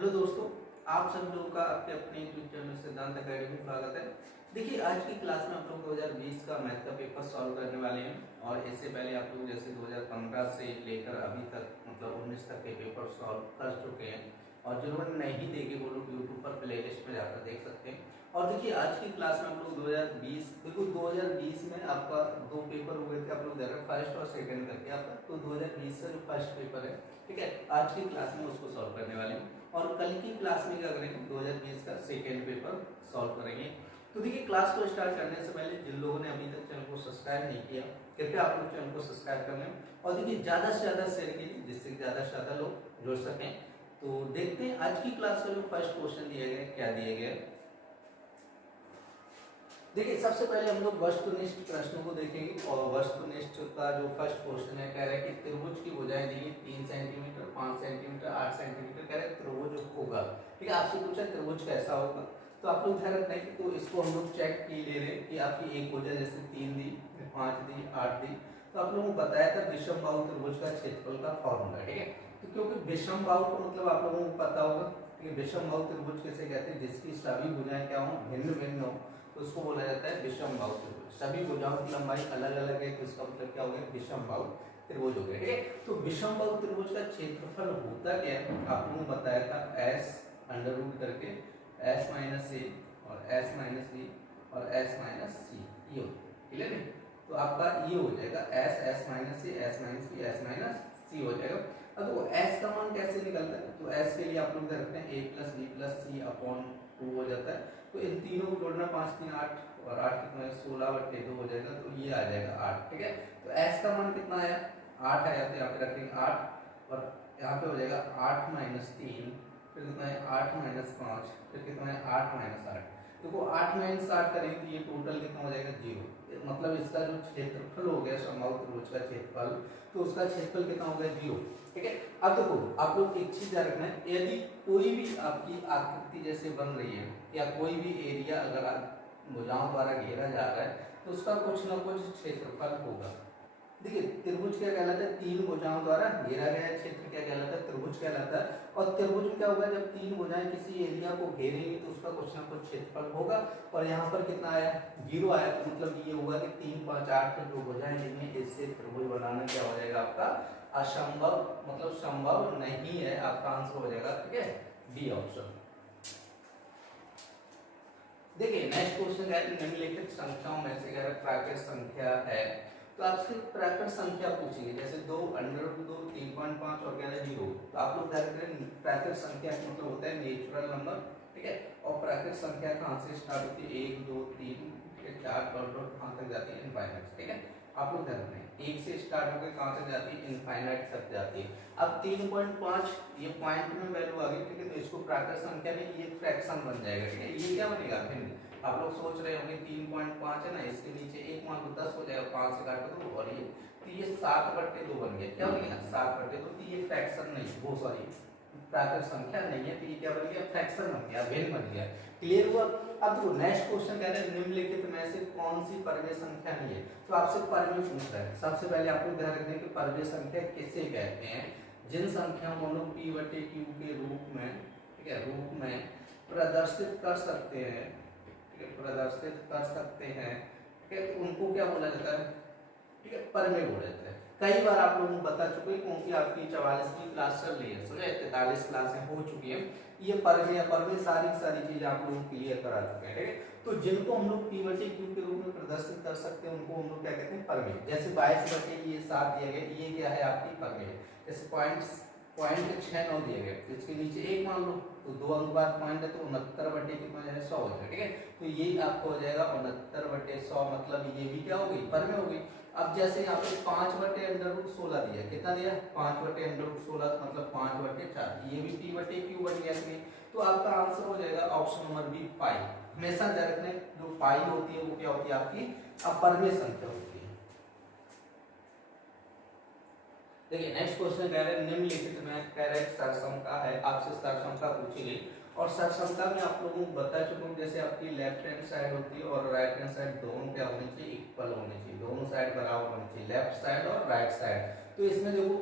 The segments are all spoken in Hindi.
हेलो दोस्तों, आप सभी लोगों का आपके अपने यूट्यूब चैनल सिद्धांत अकेडमी में स्वागत है। देखिए, आज की क्लास में आप लोग 2020 का मैथ का पेपर सॉल्व करने वाले हैं और इससे पहले आप लोग जैसे 2015 से लेकर अभी तक मतलब 19 तक के पेपर सॉल्व कर चुके हैं और जिन्होंने नहीं देखे वो लोग यूट्यूब पर प्लेलिस्ट में जाकर देख सकते हैं। और देखिए, आज की क्लास में आप लोग 2020 में आपका दो पेपर हुए थे, आप लोग देख रहे हैं फर्स्ट और सेकंड करके आपका। तो 2020 का जो फर्स्ट पेपर है, ठीक है, आज की क्लास में उसको सॉल्व करने वाले हैं और कल की क्लास में क्या करेंगे 2020 का सेकेंड पेपर सॉल्व करेंगे। तो देखिए, क्लास को स्टार्ट करने से पहले जिन लोगों ने अभी तक चैनल को सब्सक्राइब नहीं किया, कृपया आप लोग चैनल को सब्सक्राइब कर लें और देखिए ज़्यादा से ज़्यादा शेयर कीजिए जिससे ज़्यादा से ज़्यादा लोग जुड़ सकें। तो देखते हैं आज की क्लास का जो फर्स्ट क्वेश्चन दिया गया क्या दिया गया। देखिए, सबसे पहले हम लोग वस्तुनिष्ठ प्रश्नों को देखेंगे और वस्तुनिष्ठ का जो फर्स्ट क्वेश्चन है कह रहा है कि त्रिभुज की भुजाएं दी 3 सेंटीमीटर 5 सेंटीमीटर 8 सेंटीमीटर, कह रहे हैं त्रिभुज होगा। ठीक है, आपसे पूछा त्रिभुज कैसा होगा, तो आप लोग ध्यान रखना है कि तो इसको हम लोग चेक की ले रहे हैं कि आपकी एक भुजा जैसे 3 दी 5 दी 8 दी, तो आप लोगों को बताया था विषम बाहु त्रिभुज का क्षेत्रफल का फॉर्मूला। ठीक है, तो क्योंकि विषम बाहु का मतलब आप लोगों को पता होगा कि विषम बाहु त्रिभुज किसे कहते हैं, जिसकी सभी भुजाएं क्या हो भिन्न भिन्न हो, तो उसको बोला जाता है विषम बाहु त्रिभुज। सभी भुजाओं की लंबाई अलग अलग है तो इसका मतलब क्या हो गया, विषम बाहु त्रिभुज हो गया। ठीक है, तो विषम बाहु त्रिभुज का क्षेत्रफल होता क्या है, आप लोगों को बताया था s अंडर रूट करके s माइनस ए और s माइनस बी और s माइनस सी, ये क्लियर है। तो आपका ये हो जाएगा s minus a s minus b s minus c हो जाएगा। अब वो s का मान कैसे निकलता है, तो s के लिए आप लोग रखते हैं a plus B plus C upon 2 हो जाता है। तो इन तीनों को जोड़ना 5 3 8 और 8 कितना है 16/2 हो जाएगा, तो ये आ जाएगा 8। ठीक है, तो s का मान कितना आया 8 आया, तो यहाँ पे रखेंगे 8 और यहाँ पे हो जाएगा 8 माइनस 3, फिर कितना है 8 माइनस 5, फिर कितना है 8 माइनस 8। देखो 8 माइनस 8 करेंगे तो ये टोटल कितना हो जाएगा 0, मतलब इसका जो क्षेत्रफल हो गया समबाहु त्रिभुज का क्षेत्रफल, तो उसका क्षेत्रफल कितना हो गया 0। ठीक है, अब देखो आप लोग एक चीज याद रखना है, यदि कोई भी आपकी आकृति जैसे बन रही है या कोई भी एरिया अगर भुजाओं द्वारा घेरा जा रहा है तो उसका कुछ ना कुछ क्षेत्रफल होगा। देखिए, त्रिभुज क्या कहलाता है, तीन भुजाओं द्वारा घेरा गया क्षेत्र क्या कहलाता है, त्रिभुज कहलाता है। और त्रिभुज में क्या होगा, जब तीन भुजाएं किसी एरिया को घेरेंगी तो उसका कुछ ना कुछ क्षेत्रफल होगा। और यहाँ पर कितना आया 0 आया, तो मतलब ये होगा कि 3 5 8 जो भुजाएं जिनमें इससे त्रिभुज बनाना क्या हो जाएगा आपका असंभव, मतलब संभव नहीं है। आपका आंसर हो जाएगा, ठीक है, बी ऑप्शन। देखिए नेक्स्ट क्वेश्चन है निम्नलिखित संख्याओं में से प्राकृत संख्या है, तो आपसे प्राकृत संख्या पूछेंगे जैसे 2 अंडर रूट 2 3.5 और 0। तो आप लोग ध्यान रखें प्राकृत संख्या का मतलब होता है नेचुरल नंबर। ठीक है, और प्राकृत संख्या कहाँ से स्टार्ट होती है 1 2 3 4 डॉट डॉट कहाँ तक जाती है इनफाइनाइट। ठीक है, आप लोग ध्यान रखें 1 से स्टार्ट होकर कहाँ तक जाती है इनफाइनाइट तक जाती है। अब 3.5 ये पॉइंट में वैल्यू आ गई, ठीक है, तो इसको प्राकृत संख्या में ये फ्रैक्शन बन जाएगा। ठीक है, ये क्या बनेगा भिन्न। आप लोग सोच रहे होंगे 3.5 है ना, इसके नीचे एक मान को 10 हो जाएगा, 5 से काट दो और ये तो ये 7/2 बन गया। क्या बन गया 7/2, तो ये फ्रैक्शन नहीं, वो सॉरी प्राकृत संख्या नहीं है, तो ये क्या बन गया फ्रैक्शन बन गया, भिन्न बन गया। क्लियर हुआ। अब तो नेक्स्ट क्वेश्चन कह रहे हैं निम्नलिखित में से कौन सी परमेय संख्या नहीं है, तो आपसे परमेय पूछ रहा है। सबसे पहले आपको ध्यान रखना है कि परमेय संख्या किसे कहते हैं, जिन संख्याओं को लोग p/q के रूप में, ठीक है, रूप में प्रदर्शित कर सकते हैं, प्रदर्शित कर सकते हैं, ठीक है, तो उनको क्या बोला जाता है, ठीक है, परमेय बोला जाता है। कई बार आप लोगों को बता चुके हैं क्योंकि आपकी 44वीं क्लास चल रही है, समझे 43 क्लासें हो चुकी हैं, ये परमेय सारी चीजें आप लोगों को क्लियर करा चुके हैं। ठीक है, तो जिनको हम लोग p/q के रूप में प्रदर्शित कर सकते हैं उनको हम लोग क्या कहते हैं परमेय। जैसे 22/7 दिया गया, ये क्या है आपकी परमेय। जैसे पॉइंट 69 दिए गए, इसके नीचे एक मान लो तो 2 अंक बाद पॉइंट है तो 69/100 हो जाएगा। ठीक है, तो ये आपको हो जाएगा 69/100, मतलब ये भी क्या हो गई परमेय हो गई। अब जैसे यहाँ पे 5/√16 दिया, कितना दिया 5/√16, मतलब 5/4, ये भी p/q बन गया। तो आपका आंसर हो जाएगा ऑप्शन नंबर बी पाई। हमेशा ध्यान रखना जो पाई होती है वो क्या होती है आपकी अपरमेय संख्या होती है। देखिए नेक्स्ट क्वेश्चन कह रहे हैं निम्नलिखित में कह रहे हैं सरसमता है, आपसे सरसमता पूछी गई और सरसमता में आप लोगों को बता चुका हूँ जैसे आपकी लेफ्ट हैंड साइड होती है और राइट हैंड साइड दोनों क्या होनी चाहिए इक्वल होनी चाहिए, दोनों साइड बराबर होनी चाहिए, लेफ्ट साइड और राइट साइड। तो इसमें देखो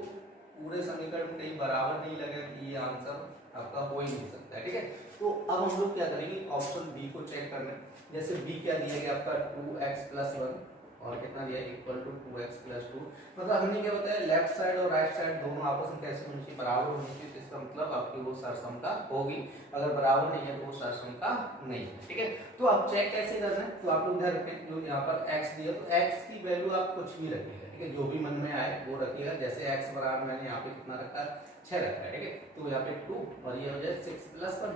पूरे समीकरण में कहीं बराबर नहीं लगे तो ये आंसर आपका हो ही नहीं सकता है, ठीक है। तो अब हम लोग क्या करेंगे, ऑप्शन बी को चेक करना है। जैसे बी क्या दिया गया आपका 2x + 1 और कितना दिया इक्वल टू 2x + 2, मतलब हमने क्या बताया लेफ्ट साइड और राइट साइड दोनों आपस में कैसे होनी चाहिए, बराबर होनी चाहिए। तो इसका मतलब आपकी वो सरसमता होगी, अगर बराबर नहीं है तो वो सरसमता नहीं है, ठीक है। तो आप चेक कैसे करना है, तो आप लोग ध्यान रखें, जो यहाँ पर x दिया तो x की वैल्यू आप कुछ भी रखिएगा, ठीक है, जो भी मन में आए वो रखिएगा। जैसे x बराबर मैंने यहाँ पे कितना रखा, 6 रखा है, ठीक है। तो यहाँ पे 2 और ये हो जाए 6 + 1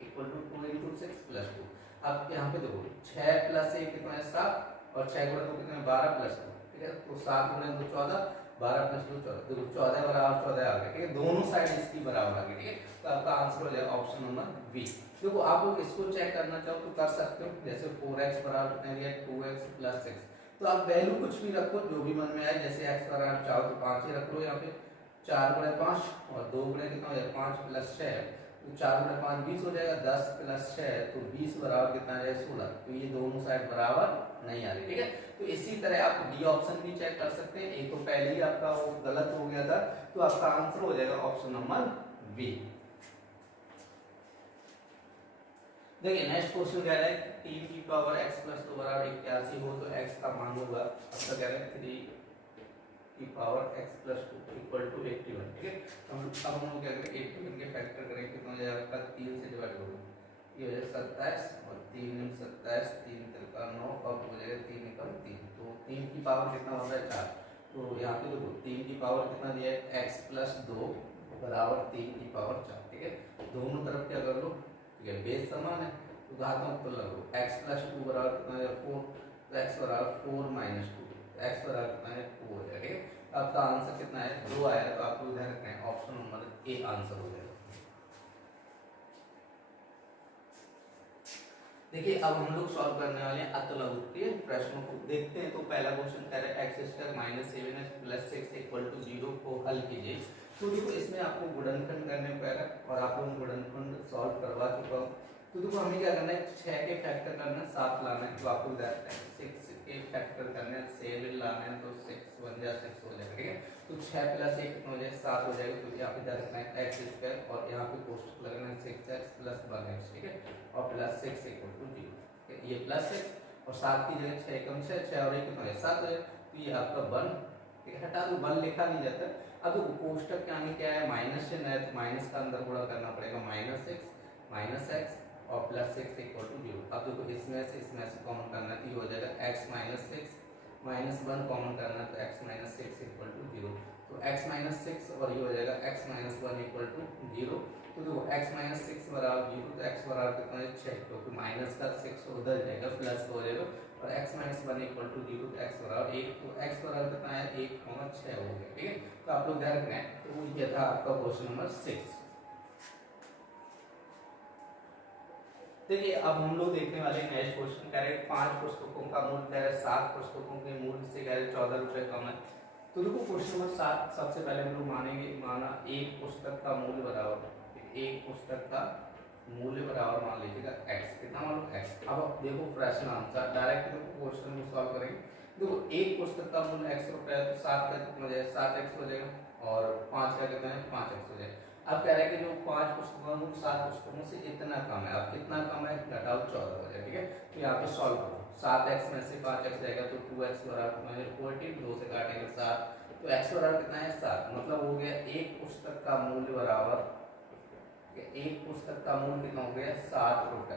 इक्वल टू 2 × 6 + 2। अब यहाँ पे देखो 6 + 1 कितना है 7 और 6 × 2 कितना है 12 + 2, ठीक है। तो 7 × 2 14, 12 + 2 14, देखो 14 बराबर 14 आ गया, ठीक है। दोनों साइड इसकी बराबर आ गई, ठीक है। तो आपका आंसर हो जाएगा ऑप्शन नंबर बी। देखो आप लोग इसको चेक करना चाहो तो कर सकते हो, जैसे 4x बराबर कितना दिया 2x + 6, तो आप वैल्यू कुछ भी रखो जो भी मन में आए। जैसे x बराबर चाहो तो 5 ही रख लो, यहाँ पे 4 × 5 और 2 × कितना हो जाएगा 5 + 6, तो 4 × 5 20 हो जाएगा, 10 + 6 तो 20 बराबर कितना आ जाएगा 16। तो ये दोनों साइड बराबर नहीं आ रही, ठीक है। तो इसी तरह आप डी ऑप्शन भी चेक कर सकते हैं, एक तो पहले ही आपका वो गलत हो गया था, तो आपका आंसर हो जाएगा ऑप्शन नंबर बी। देखिए नेक्स्ट क्वेश्चन कह रहा है 3 की पावर x + 2 बराबर 81 हो तो x का मान होगा, आपका कह रहा है 3 की पावर x + 2 इक्वल टू 81, ठीक है। अब हम लोग क्या करेंगे 81 के फैक्टर करेंगे, कितना हो जाएगा आपका 3 से डिवाइड होगा, ये हो जाएगा 27 और 3 × 27 3 × 3 = 9 और हो जाएगा 3 × 3, तो 3 की पावर कितना होता है 4। तो यहाँ पे देखो 3 की पावर कितना दिया है x + 2 बराबर 3 की पावर 4, ठीक है। दोनों तरफ क्या कर लो, ठीक है, बेस समान है तो घातांक को लगो, x + 2 बराबर कितना है 4, तो x बराबर 4 - 2, x बराबर कितना है 2 हो जाएगा, ठीक है। आपका आंसर कितना है 2 आया, तो आपको ध्यान रखना है ऑप्शन नंबर ए आंसर हो जाएगा। देखिए अब हम लोग सॉल्व करने वाले हैं अतुलनीय प्रश्नों को, देखते हैं। तो पहला क्वेश्चन कह रहा है x² - 7x + 6 = 0 को हल कीजिए। तो देखो इसमें आपको गुणनखंड करने पड़ेगा और आप लोग गुणनखंड सॉल्व करवा चुका हूँ। तो देखो हमें क्या करना है 6 के फैक्टर करना है 7 लाना है, तो आपको बताते हैं 6 के फैक्टर करने 7 लाना है, तो 6 × 1 = 6 हो जाएगा, ठीक है। तो 6 + 1 कितना हो जाएगा 7 हो जाएगा, तो यहाँ पे ध्यान रखना है x² और यहाँ पे कोष्ठक लगाना है 6x + 1x, ठीक है, और +6 = 0, ये +6 और 7 की जगह 6 × 6 6 और 1 कितना है 7 है, तो ये आपका 1, ठीक है। हटा दो 1 लिखा नहीं जाता। अब देखो कोष्ठक के आगे क्या है माइनस से नया, तो माइनस का अंदर गुणा करना पड़ेगा -6 - x और +6 = 0। अब देखो इसमें से कॉमन करना है, तो ये हो जाएगा x - 6 -1 कॉमन करना है, तो x - 6 = 0, तो x - 6 और ये हो जाएगा x - 1 = 0। तो देखो x - 6 बराबर 0, तो x बराबर कितना है 6, क्योंकि माइनस का 6 उधर जाएगा प्लस हो जाएगा, और x - 1 = 0, तो x बराबर 1, तो x बराबर कितना है 1,6 हो गया, ठीक है। तो आप लोग ध्यान रखना है। तो ये था आपका क्वेश्चन नंबर 6। देखिए अब हम लोग देखने वाले नेक्स्ट क्वेश्चन कह रहे हैं 5 पुस्तकों का मूल्य कह रहे हैं 7 पुस्तकों के मूल्य से कह रहे हैं 14 रुपए कम है। तो देखो क्वेश्चन नंबर 7 सबसे पहले हम लोग माना एक पुस्तक का मूल्य बराबर, एक पुस्तक का मूल्य बराबर मान लीजिएगा x, कितना मान लो x। अब देखो प्रश्न आंसर डायरेक्ट देखो क्वेश्चन को सॉल्व करेंगे। देखो एक पुस्तक का मूल्य x रुपए है, तो 7 का कितना हो जाएगा 7x हो जाएगा, और 5 का कितना है 5x हो जाएगा। अब कह रहा है कि जो 5 पुस्तकों में 7 पुस्तकों से इतना कम है, अब कितना कम है घटाओ 14 हो जाएगा, ठीक है। तो यहाँ पे सॉल्व करो, 7x में से 5x जाएगा तो 2x बराबर 14, 2 से काटेंगे 7, तो x बराबर कितना है 7, मतलब हो गया एक पुस्तक का मूल्य बराबर, एक पुस्तक का मूल्य कितना हो गया 7 रुपए।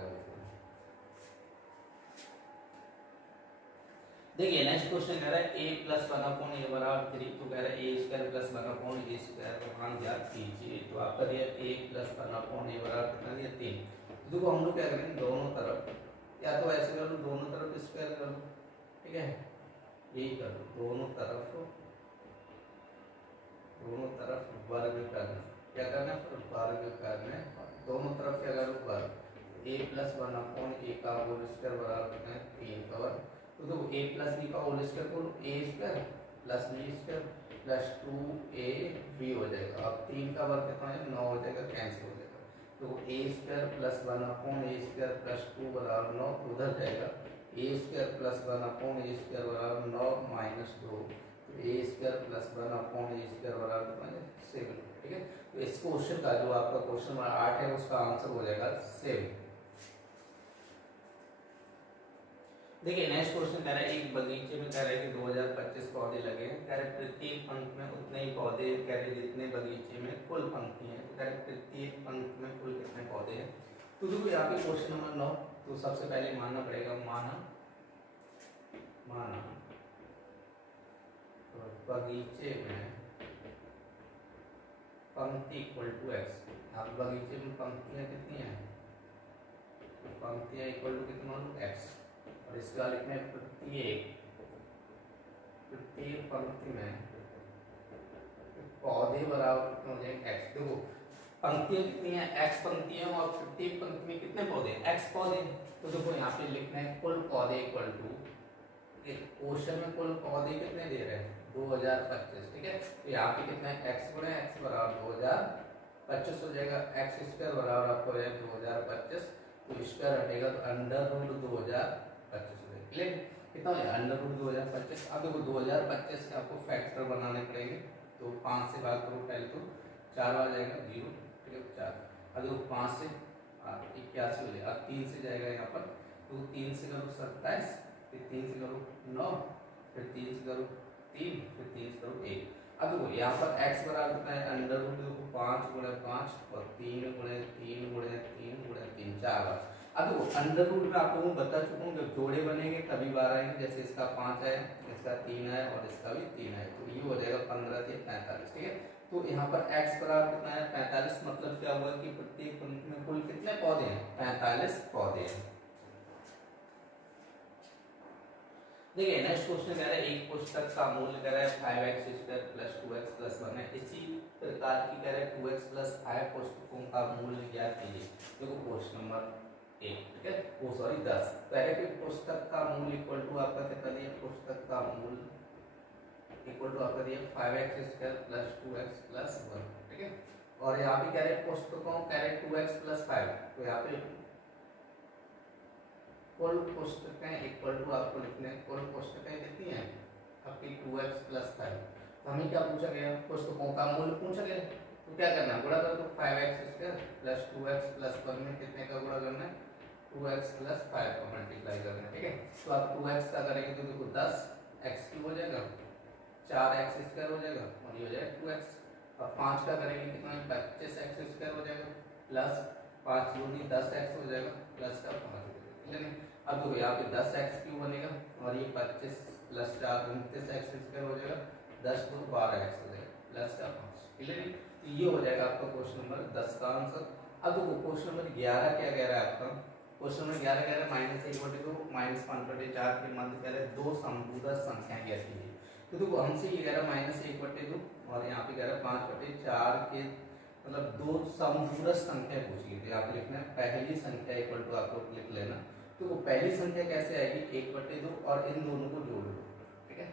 देखिए नेक्स्ट क्वेश्चन कह रहा है a + 1/a बराबर 3, तो कह रहा है a² + 1/a² का मान ज्ञात कीजिए। तो आपका दिया a + 1/a बराबर कितना दिया 3। तो देखो हम लोग क्या करेंगे दोनों तरफ, या तो ऐसे कर लो दोनों तरफ स्क्वायर कर लो, ठीक है, यही कर लो दोनों तरफ वर्ग करना, क्या करना है वर्ग करना है, दोनों तरफ क्या करो वर्ग, a + 1/a का होल स्क्वायर बराबर कितना है 3 का वर्ग। तो देखो a + b का होल स्क्वायर को a² + b² + 2ab हो जाएगा। अब 3 का वर्ग कितना है 9 हो जाएगा, कैंसिल हो जाएगा। तो a² + 1/a² + 2 बराबर 9, उधर जाएगा a² + 1/a² बराबर 9 - 2, ए स्क्वायर प्लस 1 अपॉन ए स्क्वायर बराबर 7। ठीक है, तो इस क्वेश्चन का जो आपका क्वेश्चन नंबर 8 है उसका आंसर हो जाएगा 7। देखिए नेक्स्ट क्वेश्चन कह रहा है एक बगीचे में कह रहा है कि 2025 पौधे लगे हैं। कह रहे प्रत्येक पंक्ति में उतने ही पौधे कह रहे जितने बगीचे में कुल पंक्ति हैं। तो कह रहे प्रत्येक पंक्ति में कुल कितने पौधे हैं। तो देखो यहाँ पे क्वेश्चन नंबर 9, तो सबसे पहले मानना पड़ेगा माना बगीचे में पंक्ति इक्वल टू एक्स। आप बगीचे में पंक्तियां कितनी हैं, तो पंक्तियां इक्वल टू कितना एक्स। और इसका लिखना है प्रत्येक पंक्ति में पौधे बराबर कितने हो जाएंगे एक्स। देखो पंक्तियां कितनी हैं, एक्स पंक्तियां, और प्रत्येक पंक्ति में कितने पौधे, एक्स पौधे। तो देखो यहाँ पे लिखना है कुल पौधे इक्वल टू, क्वेश्चन में कुल पौधे कितने दे रहे हैं 2025। ठीक है, तो यहाँ पे कितना है एक्स गुणे एक्स बराबर 2025 हो जाएगा। एक्स स्क्वायर बराबर आपको हो जाएगा 2025, तो स्क्वायर हटेगा तो अंडर रूट 2025 हो जाएगा। क्लियर, कितना हो जाएगा अंडर रूट 2025। अब देखो 2025 के आपको फैक्टर बनाने पड़ेंगे, तो 5 से भाग करो पहले, तो 4 आ जाएगा 0। ठीक है 4, अब देखो 5 से 81 हो जाएगा। अब 3 से जाएगा यहाँ पर, तो 3 से करो 27, फिर 3 से करो 9, फिर 3 से करो 3, फिर 3 से करो 1। अब देखो यहाँ पर x बराबर कितना है अंडर रूट, देखो 5 गुणे 5 और 3 गुणे 3 गुणे 3 गुणे 3, 4 बार। अब देखो अंडर रूट में आपको मैं बता चुका हूँ जब जोड़े बनेंगे तभी बार आएंगे। जैसे इसका 5 है, इसका 3 है और इसका भी 3 है, तो ये हो जाएगा 15 से 45। ठीक है, तो यहाँ पर x बराबर कितना है 45। मतलब क्या हुआ कि प्रत्येक पंक्ति में कुल कितने पौधे हैं, 45 पौधे हैं। देखिए नेक्स्ट क्वेश्चन कह रहा है एक पुस्तक का मूल्य कह रहा है 5x square plus 2x plus 1 है। इसी प्रकार की कह रहा है 2x प्लस 5 पुस्तकों का मूल्य ज्ञात कीजिए। देखो क्वेश्चन नंबर 1, ठीक है, वो सॉरी 10 कह रहा है कि पुस्तक का मूल्य इक्वल टू आपका कितना दिया, पुस्तक का मूल्य इक्वल टू आपका दिया 5x square plus 2x plus 1। ठीक है, और यहाँ पे कह रहे हैं पुस्तकों कह रहे 2x प्लस 5, तो यहाँ पे कुल पुस्तकें इक्वल टू आपको लिखने कुल पुस्तकें कितनी हैं आपकी 2x प्लस 5। तो हमें क्या पूछा गया, पुस्तकों का मूल्य पूछा गया, तो क्या करना है गुणा कर दो 5x square plus 2x plus 1 में कितने का गुणा करना है 2x प्लस 5 का मल्टीप्लाई करना है। ठीक है, तो आप 2x का करेंगे तो देखो 10x क्यूब हो जाएगा, 4x स्क्वायर हो जाएगा और ये हो जाएगा 2x। अब 5 का करेंगे कितना 25x स्क्वायर हो जाएगा प्लस 5 दूनी 10x हो जाएगा प्लस का 5 हो जाएगा। अब देखो यहाँ पे 10x क्यूब बनेगा और ये 25 प्लस 4 29x स्क्वायर हो जाएगा, 10 2 12x हो जाएगा प्लस का 5। क्लियर, तो ये हो जाएगा आपका क्वेश्चन नंबर 10 का आंसर। अब देखो क्वेश्चन नंबर 11 क्या कह रहा है आपका, क्वेश्चन नंबर 11 कह रहा है -1/2 -5/4 के मध्य कह रहा है दो समभुज संख्याएं ज्ञात कीजिए। तो देखो हमसे ये कह रहा है -1/2 और यहाँ पे कह रहा है 5/4 के मतलब दो समभुज संख्या पूछी है। यहाँ पे लिखना है पहली संख्या इक्वल टू आपको लिख लेना। तो वो पहली संख्या कैसे आएगी 1/2 और इन दोनों को जोड़ दो। ठीक है,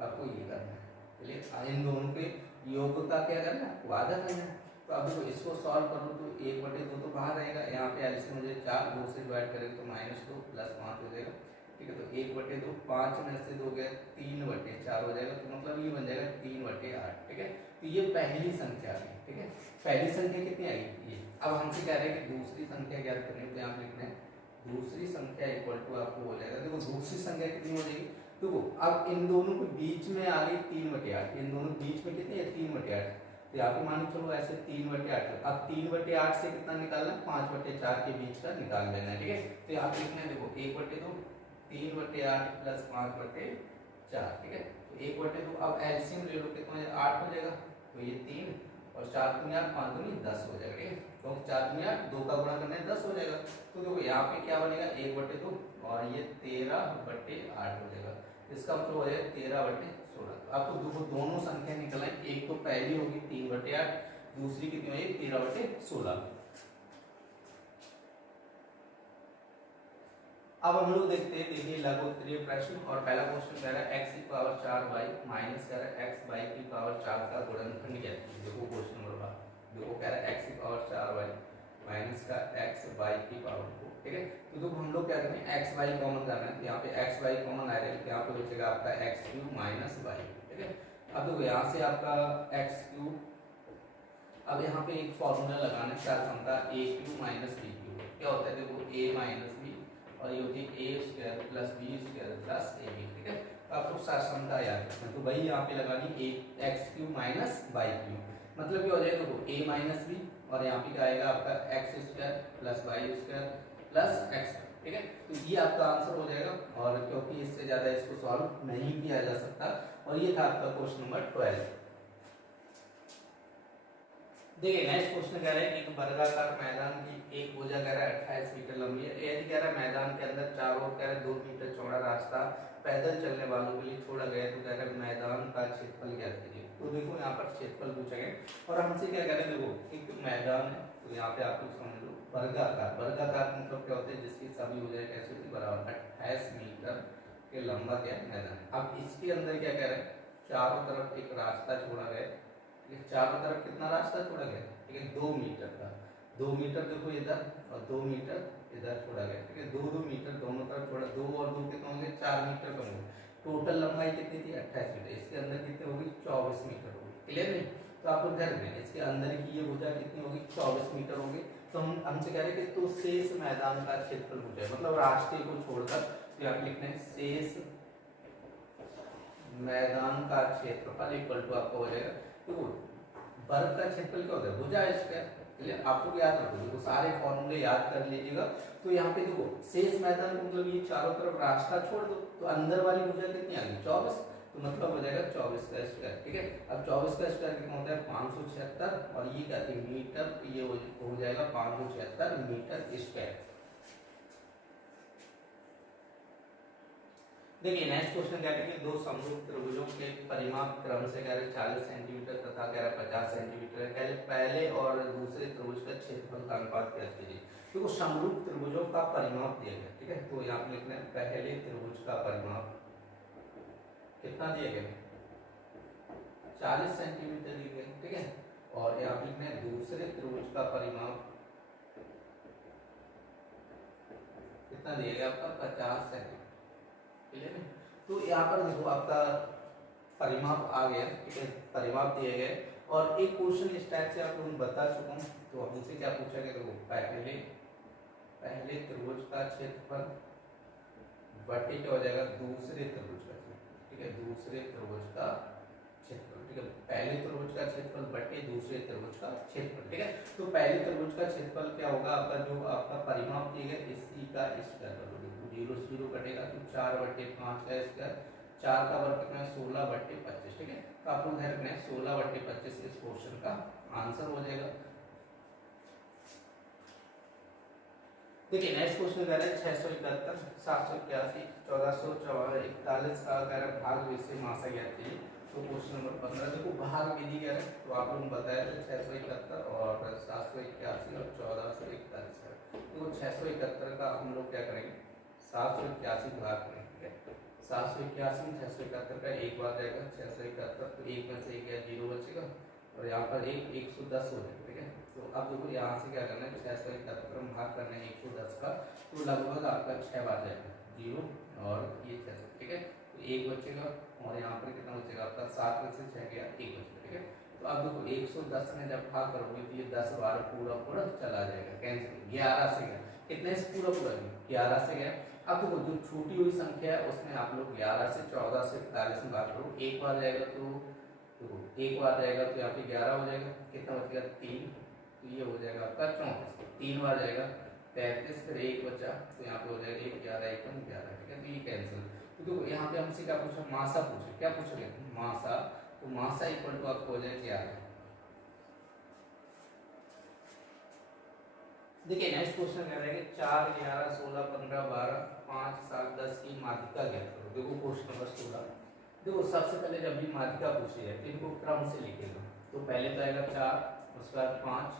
आपको ये करना है, चलिए इन दोनों के योग का क्या करना है वादा करना है। तो अब देखो इसको सॉल्व करो तो 1/2 तो बाहर रहेगा, यहाँ पे एलसीएम मुझे 4 2 से डिवाइड करेंगे तो -2 प्लस 5 हो जाएगा। ठीक है, तो 1/2 5 में से 2 गए 3/4 हो जाएगा, तो मतलब ये बन जाएगा 3/8। ठीक है, तो ये पहली संख्या है। ठीक है, पहली संख्या कितनी आएगी ये। अब हमसे कह रहे हैं कि दूसरी संख्या ज्ञात करनी है, तो यहाँ लिखना है दूसरी संख्या इक्वल टू आपको हो जाएगा। देखो दूसरी संख्या कितनी हो जाएगी, देखो अब इन दोनों के बीच में आ गई 3/8, इन दोनों के बीच में कितनी है 3/8, तो यहाँ पे मान चलो ऐसे 3/8। अब 3/8 से कितना निकालना है 5/4 के बीच का निकाल लेना है। ठीक है, तो यहाँ पे लिखना है देखो 1/2 3/8 प्लस 5/4। ठीक है, तो 1/2 अब एलसीएम ले लो कितना 8 हो जाएगा, तो ये 3 और 4 दूनी 8 5 दूनी 10 हो जाएगा। ठीक है, तो 4 दूनी 8 2 का गुणा करना है 10 हो जाएगा। तो देखो यहाँ पे क्या बनेगा 1/2 और ये 13/8 हो जाएगा, इसका मतलब हो जाएगा 13/16। आपको देखो दोनों संख्या निकल आई, एक तो पहली होगी 3/8, दूसरी कितनी होगी 13/16। अब हम लोग देखते हैं, देखिए लघु उत्तरीय प्रश्न। और पहला क्वेश्चन कह रहा है x की पावर 4y माइनस कह रहा है x y की पावर 4 का गुणनखंड ज्ञात कीजिए। देखो क्वेश्चन नंबर 1, देखो कह रहा है x की पावर 4y माइनस का x y की पावर 2। ठीक है, तो देखो हम लोग क्या करेंगे x y कॉमन करना है, तो यहाँ पे x y कॉमन आ जाएगा, यहाँ पे बचेगा आपका x³ माइनस y। ठीक ठीक है। अब देखो यहाँ से आपका एक्स क्यूब, अब यहाँ पे एक फॉर्मूला लगाना है सार क्षमता ए क्यू माइनस बी क्यू। क्या होता है देखो ए माइनस बी और ये होती है a square plus b square plus a b, ठीक है। तो आपको सार क्षमता याद रखना है, तो वही यहाँ पे लगानी a x q minus y q, मतलब क्या हो जाएगा देखो ए माइनस बी और यहाँ पे क्या आएगा आपका X square plus Y square plus X, ठीक है। तो ये आपका आंसर हो जाएगा, और क्योंकि इससे ज्यादा इसको सॉल्व नहीं किया जा सकता। और ये था आपका क्वेश्चन नंबर 12। देखिए नेक्स्ट क्वेश्चन कह रहा है कि एक वर्गाकार मैदान की एक भुजा कह रहा है 28 मीटर लंबी है। यदि कह रहा है मैदान के अंदर चारों ओर कह रहा है 2 मीटर चौड़ा रास्ता पैदल चलने वालों के लिए छोड़ा गया, तो कह रहा है मैदान का क्षेत्रफल ज्ञात कीजिए। तो देखो यहाँ पर क्षेत्रफल पूछा गया और हमसे क्या कह रहे हैं, देखो एक मैदान है, तो यहाँ पे आप लोग समझ लो वर्गाकार, वर्गाकार मतलब क्या होता है जिसकी सभी भुजाएं कैसे होती है बराबर 28 मीटर के लंबा क्या मैदान है। अब इसके अंदर क्या कह रहे हैं, चारों तरफ एक रास्ता छोड़ा गया, चारों तरफ कितना रास्ता छोड़ा गया, ठीक है 2 मीटर का, 2 मीटर देखो इधर और 2 मीटर इधर छोड़ा गया, ठीक है 2 मीटर दोनों तरफ छोड़ा, 2 और 2 कितना होंगे 4 मीटर का होंगे। टोटल लंबाई कितनी थी 28 मीटर, इसके अंदर कितनी होगी 24 मीटर होगी, क्लियर नहीं। तो आपको ध्यान रखना है इसके अंदर की ये भुजा कितनी होगी 24 मीटर होगी। तो हम हमसे कह रहे हैं कि तो शेष मैदान का क्षेत्रफल पूछा है, मतलब रास्ते को छोड़कर, तो आप लिखना है शेष मैदान का क्षेत्रफल इक्वल टू आपको हो जाएगा, तो वर्ग का क्षेत्रफल क्या होता है भुजा स्क्वायर, चलिए आपको याद रखो, देखो सारे फॉर्मूले याद कर लीजिएगा। तो यहाँ पे देखो शेष मैदान को मतलब ये चारों तरफ रास्ता छोड़ दो, तो अंदर वाली भुजा कितनी आ गई 24, तो मतलब हो जाएगा 24 का स्क्वायर, ठीक है। अब 24 का स्क्वायर कितना होता है 576 और ये कहते हैं मीटर, तो ये हो जाएगा 576 मीटर स्क्वायर। देखिए नेक्स्ट क्वेश्चन कह रहे हैं कि दो समरूप त्रिभुजों के परिमाप क्रम से कह रहे 40 सेंटीमीटर तथा कह रहा 50 सेंटीमीटर है। कह रहे पहले और दूसरे त्रिभुज का क्षेत्रफल का अनुपात ज्ञात कीजिए। देखो समरूप त्रिभुजों का परिमाप दिया गया, ठीक है, तो यहाँ पे लिखना है पहले त्रिभुज का परिमाप कितना दिया गया 40 सेंटीमीटर दिया गया, ठीक है, और यहाँ पे लिखना है दूसरे त्रिभुज का परिमाप कितना दिया गया आपका 50 सेंटीमीटर, ठीक है। तो यहाँ पर देखो आपका परिमाप आ गया, ठीक है, परिमाप दिए गए। और एक क्वेश्चन इस टाइप से आप लोगों को बता चुका हूँ, तो हमसे क्या पूछा गया, देखो पहले त्रिभुज का क्षेत्रफल बटे क्या हो जाएगा दूसरे त्रिभुज का क्षेत्रफल, ठीक है, दूसरे त्रिभुज का क्षेत्रफल, ठीक है, पहले त्रिभुज का क्षेत्रफल बटे दूसरे त्रिभुज का क्षेत्रफल, ठीक है। तो पहले त्रिभुज का क्षेत्रफल क्या होगा आपका, जो आपका परिमाप दिया गया इसी का स्क्वायर कर लो, 0 से 0 कटेगा तो 4/5 का स्क्वायर, 4 का वर्ग कितना है 16/25, ठीक है। तो आप लोग ध्यान रखना है 16/25 इस क्वेश्चन का आंसर हो जाएगा। देखिए नेक्स्ट क्वेश्चन कह रहा है 671 781 1444 41 का कह रहा है भाग विषय मासा ज्ञात कीजिए। तो क्वेश्चन नंबर 15 देखो भाग विधि कह रहे हैं, तो आप लोग बताया था 671 और 781 और 1441 का। तो 671 का हम लोग क्या करेंगे 781 भाग करेंगे, ठीक है, 781 में 671 का एक बार जाएगा 671, तो एक में से एक 0 बचेगा और यहाँ पर 110 हो जाएगा, ठीक है। तो अब देखो यहाँ से क्या करना है 671 में भाग करना है 110 का, तो लगभग आपका 6 बार जाएगा 0 और ये 600, ठीक है, तो एक बचेगा और यहाँ पर कितना बचेगा आपका 7 में से 6 गया 1 बचेगा, ठीक है। तो अब देखो 110 में जब भाग करोगे तो ये 10 बार पूरा चला जाएगा, कैंसिल, 11 से गया, कितने से पूरा 11 से गया। अब देखो जो छूटी हुई संख्या है उसमें आप लोग 11 से 14 से 41 में भाग करो, एक बार जाएगा तो एक बार जाएगा तो यहाँ पे 11 हो जाएगा, कितना बचेगा 3, तो ये हो जाएगा आपका 34, 3 बार जाएगा 33, फिर एक बचा तो यहाँ पे हो जाएगा 1 11 1 11, ठीक है, तो ये कैंसिल। तो देखो यहाँ पे हमसे क्या पूछा मासा पूछा, क्या पूछा गया मासा, तो मासा इक्वल टू आपको हो जाएगा 11। देखिए नेक्स्ट क्वेश्चन कह रहा है कि 4 11 16 15 12 5 7 10 की माध्यिका ज्ञात करो। देखो क्वेश्चन नंबर 16, देखो सबसे पहले जब भी माध्यिका पूछी है इनको क्रम से लिखेगा, तो पहले तो आएगा 4, उसके बाद 5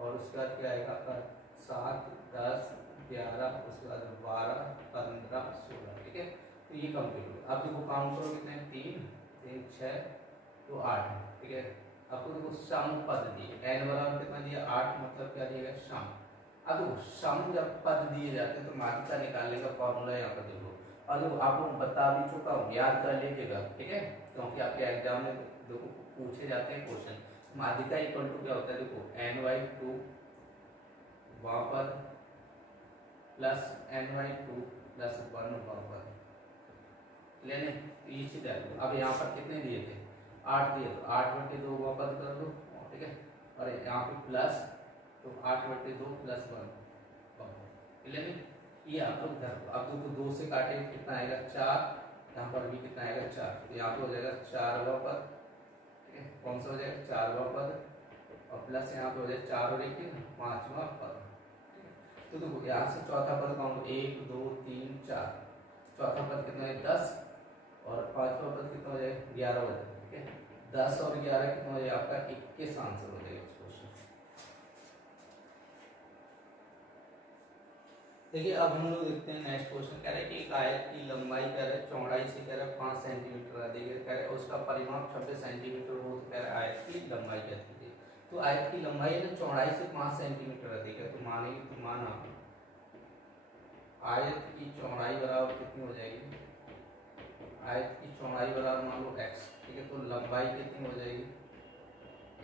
और उसके बाद क्या आएगा आपका 7 10 11, उसके बाद 12 15 16, ठीक है, तो ये कंप्लीट होगा। अब देखो काउंट करो कितने 3 3 6 तो 8, ठीक है। आपको देखो सम पद दिए n बराबर कितना दिया 8, मतलब क्या दिएगा सम। अब देखो सम जब पद दिए जाते हैं तो माध्यिका निकालने का फॉर्मूला यहाँ पर देखो, और जो आप लोग बता भी चुका हूँ, याद कर लीजिएगा, ठीक है, क्योंकि आपके एग्जाम में देखो पूछे जाते हैं क्वेश्चन। माध्यिका इक्वल टू क्या होता है, देखो n/2 बहुपद प्लस n/2 प्लस 1 बहुपद लेने ये चीज है। अब यहाँ पर कितने दिए थे, 8 दिए, तो 8/2 बहुपद कर दो, ठीक है, और यहाँ पे प्लस, तो 8/2 प्लस 1 बहुपद, ये आप लोग ध्यान। अब देखो 2 से काटेंगे कितना आएगा 4, यहाँ पर भी कितना आएगा 4, तो यहाँ पे हो जाएगा 4 बहुपद, ठीक है, कौन सा हो जाएगा 4 बहुपद और प्लस यहाँ पे हो जाएगा 4 और 1 5वां पद, ठीक है। तो देखो यहाँ से चौथा पद काउंट 1 2 3 4, चौथा पद कितना है 10 और पांचवा पद कितना हो जाएगा 11 हो जाएगा, ठीक है। 10 और 11 कितना हो जाएगा आपका 21 आंसर हो जाएगा इस क्वेश्चन। देखिए अब हम लोग देखते हैं नेक्स्ट क्वेश्चन, कह रहे हैं कि एक आयत की लंबाई कह रहे हैं चौड़ाई से कह रहे हैं 5 सेंटीमीटर अधिक है, कह रहे हैं उसका परिमाप 26 सेंटीमीटर हो, तो कह रहे हैं आयत की लंबाई कहती है। तो आयत की लंबाई है ना चौड़ाई से 5 सेंटीमीटर अधिक है, तो मानेगी तो माना आयत की चौड़ाई बराबर कितनी हो जाएगी, आयत की चौड़ाई बराबर मान लो x, ठीक है, तो लंबाई कितनी हो जाएगी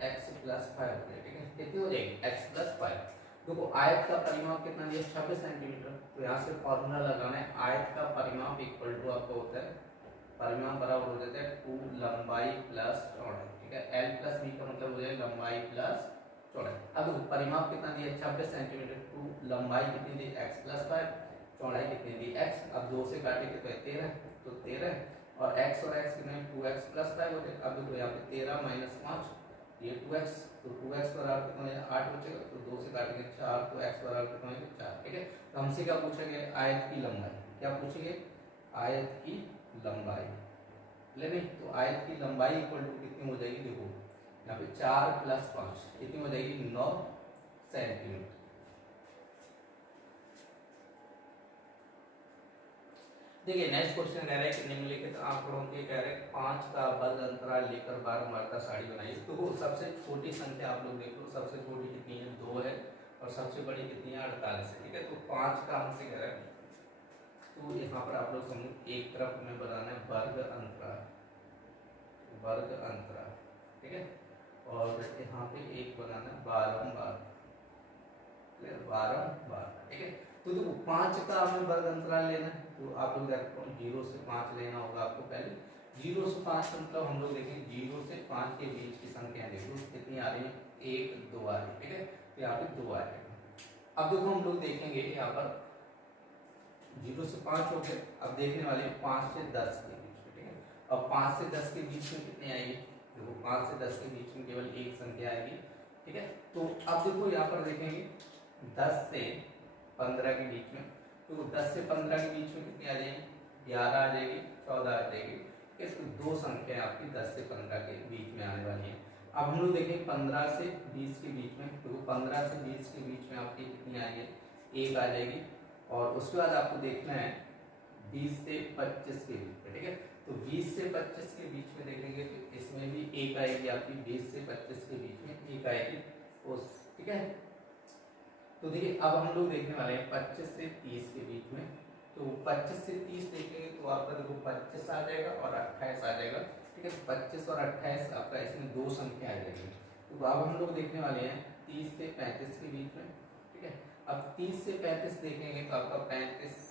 x + 5, ठीक है, कितनी हो जाएगी x + 5। देखो आयत का परिमाप कितना दिया 26 सेंटीमीटर, तो यहाँ से फॉर्मूला लगाना है, आयत का परिमाप इक्वल टू आपका होता है, परिमाप बराबर हो जाता है 2 लंबाई प्लस चौड़ाई, ठीक है, l + b का मतलब हो जाएगा लंबाई प्लस चौड़ाई। अब देखो परिमाप कितना दिया 26 सेंटीमीटर, 2 लंबाई कितनी दी x + 5, चौड़ाई कितनी दी x, अब 2 से काटेंगे तो 13, तो 13 और x और x कितने 2x + 5 होते हैं। अब देखो यहाँ पे 13 - 5 ये 2x, तो 2x बराबर कितना हो जाएगा 8 बचेगा, तो 2 से काटेंगे 4, तो x बराबर कितना हो जाएगा 4, ठीक है। तो हमसे क्या पूछेंगे आयत की लंबाई, क्या पूछेंगे आयत की लंबाई, लेकिन तो आयत की लंबाई इक्वल टू कितनी हो जाएगी, देखो यहाँ पे 4 + 5 कितनी हो जाएगी 9 सेंटीमीटर। देखिए नेक्स्ट क्वेश्चन कह रहा है कि निम्नलिखित आंकड़ों के कह रहे हैं 5 का वर्ग अंतराल लेकर बारंबारता सारणी बनाइए। तो वो सबसे छोटी संख्या आप लोग देखो, सबसे छोटी कितनी है 2 है और सबसे बड़ी कितनी है 48 है, ठीक है। तो 5 का हमसे कह रहा है, तो यहाँ पर आप लोग समझो एक तरफ में बनाना है वर्ग अंतराल, वर्ग अंतराल, ठीक है, और यहाँ पे एक बनाना है बारंबार, बारंबार, ठीक है। तो देखो 5 का हमें वर्ग अंतराल लेना है, तो आप लोग 0 से 5 लेना होगा आपको पहले। 0 से 5 मतलब हम लोग देखेंगे 0 से 5 के बीच की संख्या देखो कितनी आ रही है 1 2 आ रही है, ठीक है, तो यहाँ पे 2 आ जाएगा। अब देखो हम लोग देखेंगे यहाँ पर 0 से 5 हो गए, अब देखने वाले 5 से 10 के बीच में, ठीक है। अब 5 से 10 के बीच में कितनी आएगी, देखो 5 से 10 के बीच में केवल एक संख्या आएगी, ठीक है। तो अब देखो यहाँ पर देखेंगे 10 से 15 के बीच में, तो 10 से 15 के बीच में कितनी आ जाएगी 11 आ जाएगी 14 आ जाएगी, ठीक है। तो दो संख्या आपकी 10 से 15 के बीच में आने वाली है। अब हम लोग देखेंगे 15 से 20 के बीच में, तो 15 से 20 के बीच में आपकी कितनी आएगी 1 आ जाएगी, और उसके बाद आपको देखना है 20 से 25 के बीच में, ठीक है। तो 20 से 25 के बीच में देखेंगे तो इसमें भी 1 आएगी आपकी, 20 से 25 के बीच में 1 आएगी, ठीक है। तो देखिए अब हम लोग देखने वाले हैं 25 से 30 के बीच में, तो 25 से 30 देखेंगे तो आपका देखो 25 आ जाएगा और 28 आ जाएगा, ठीक है। 25 और 28 आपका इसमें दो संख्या आ जाएगी। तो अब हम लोग देखने वाले हैं 30 से 35 के बीच में, ठीक है। अब 30 से 35 देखेंगे तो आपका 35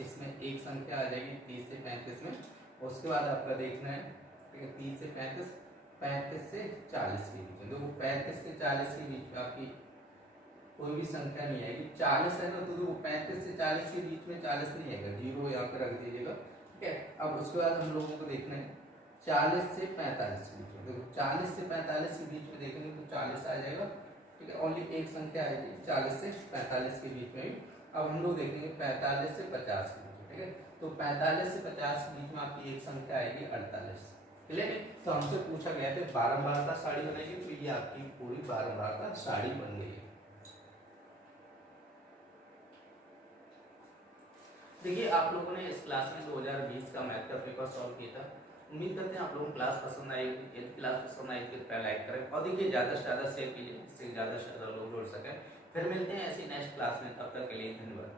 इसमें एक संख्या आ जाएगी 30 से 35 में, उसके बाद आपका देखना है, ठीक है, 30 से 35, 35 से 40 के बीच में, देखो 35 से 40 के बीच में आपकी कोई भी संख्या नहीं आएगी, 40 है ना, तो देखो 35 से 40 के बीच में 40 नहीं आएगा, 0 यहाँ पे रख दीजिएगा, ठीक है। अब उसके बाद हम लोगों को देखना है 40 से 45 के बीच में, देखो 40 से 45 के बीच में देखेंगे तो 40 आ जाएगा, ठीक है, ओनली एक संख्या आएगी 40 से 45 के बीच में। अब हम लोग देखेंगे 45 से 50 के बीच में, ठीक है। तो 45 से 50 के बीच में आपकी एक संख्या आएगी 48, क्लियर है। तो हमसे पूछा गया था बारंबारता सारणी बनाइए, तो ये आपकी पूरी बारंबारता सारणी बन गई है। देखिए आप लोगों ने इस क्लास में 2020 का मैथ का पेपर सॉल्व किया था। उम्मीद करते हैं आप लोगों को क्लास पसंद आई होगी। यदि क्लास पसंद आई तो लाइक करें और देखिए ज़्यादा से ज़्यादा शेयर कीजिए, इससे ज़्यादा से ज़्यादा लोग जुड़ सकें। फिर मिलते हैं ऐसी नेक्स्ट क्लास में, तब तक के लिए धन्यवाद।